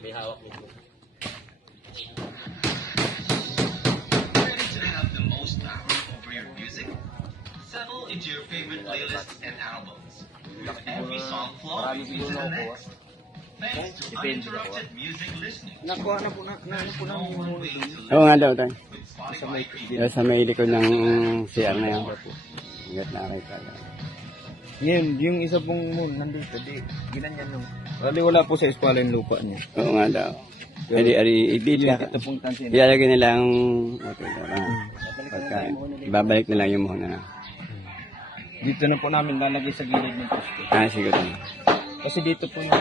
May hawak nito. Ready to have the most power over your music? Settle into your favorite playlists and albums, with every song flowing into the next. Thanks to uninterrupted music listening. Nakuha na po na No one way to Oo nga listen daw tayo. with Spotify Premium. Sa may likod ng CR na yan. Ingat na kayo pala. Yun, yung isa pong moon nandito, di, ginanyan nung. Kasi wala po sa espala yung lupa niya. Oo nga daw. Ito pong tansin. Ilalagay nila ang pagkain. Ibabalik nila yung muna na. Dito na po namin lalagay sa gilid ng poste. Ah, siguro. Kasi dito po yung,